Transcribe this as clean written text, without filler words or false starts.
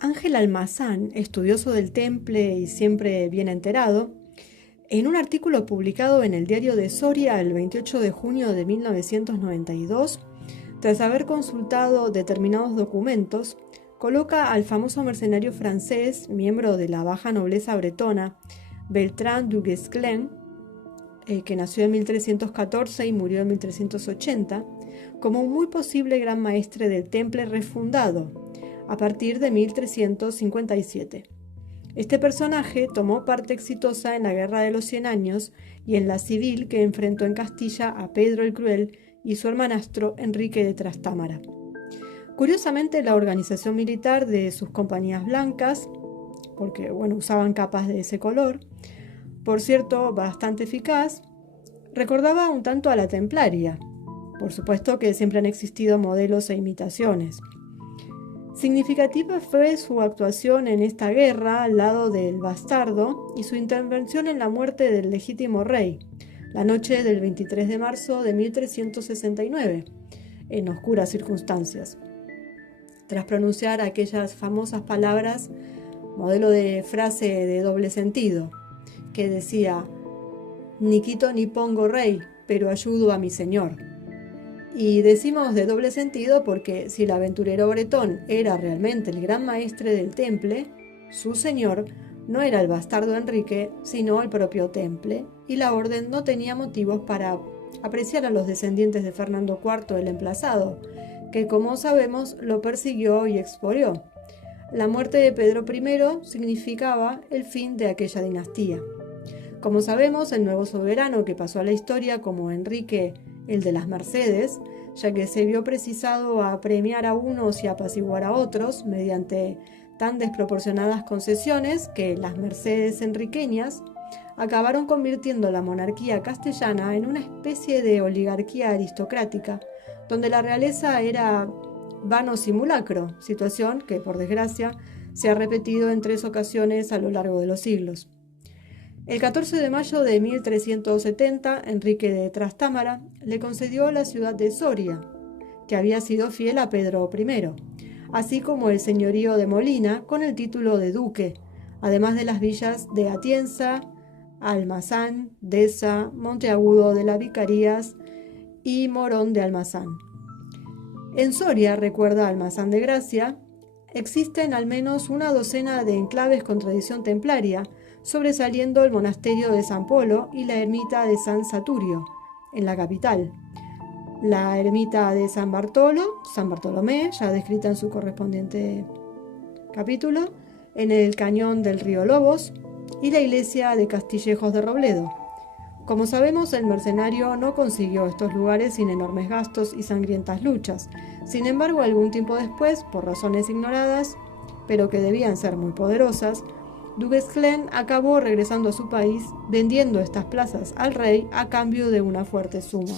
Ángel Almazán, estudioso del temple y siempre bien enterado, en un artículo publicado en el Diario de Soria el 28 de junio de 1992, tras haber consultado determinados documentos, coloca al famoso mercenario francés, miembro de la baja nobleza bretona, Bertrand du Guesclin, que nació en 1314 y murió en 1380, como un muy posible gran maestre del temple refundado, a partir de 1357. Este personaje tomó parte exitosa en la Guerra de los 100 Años y en la civil que enfrentó en Castilla a Pedro el Cruel y su hermanastro Enrique de Trastámara. Curiosamente, la organización militar de sus compañías blancas, porque usaban capas de ese color, por cierto bastante eficaz, recordaba un tanto a la templaria. Por supuesto que siempre han existido modelos e imitaciones. Significativa fue su actuación en esta guerra al lado del bastardo y su intervención en la muerte del legítimo rey, la noche del 23 de marzo de 1369, en oscuras circunstancias. Tras pronunciar aquellas famosas palabras, modelo de frase de doble sentido, que decía: «Ni quito ni pongo rey, pero ayudo a mi señor». Y decimos de doble sentido porque si el aventurero bretón era realmente el gran maestre del temple, su señor no era el bastardo Enrique, sino el propio temple, y la orden no tenía motivos para apreciar a los descendientes de Fernando IV el Emplazado, que como sabemos lo persiguió y expolió. La muerte de Pedro I significaba el fin de aquella dinastía. Como sabemos, el nuevo soberano que pasó a la historia como Enrique el de las Mercedes, ya que se vio precisado a premiar a unos y apaciguar a otros mediante tan desproporcionadas concesiones que las Mercedes enriqueñas acabaron convirtiendo la monarquía castellana en una especie de oligarquía aristocrática, donde la realeza era vano simulacro, situación que, por desgracia, se ha repetido en 3 ocasiones a lo largo de los siglos. El 14 de mayo de 1370, Enrique de Trastámara le concedió la ciudad de Soria, que había sido fiel a Pedro I, así como el señorío de Molina con el título de duque, además de las villas de Atienza, Almazán, Deza, Monteagudo de las Vicarías y Morón de Almazán. En Soria, recuerda Almazán de Gracia, existen al menos una docena de enclaves con tradición templaria, sobresaliendo el monasterio de San Polo y la ermita de San Saturio, en la capital. La ermita de San Bartolomé, ya descrita en su correspondiente capítulo, en el cañón del río Lobos, y la iglesia de Castillejos de Robledo. Como sabemos, el mercenario no consiguió estos lugares sin enormes gastos y sangrientas luchas. Sin embargo, algún tiempo después, por razones ignoradas, pero que debían ser muy poderosas, du Guesclin acabó regresando a su país, vendiendo estas plazas al rey a cambio de una fuerte suma.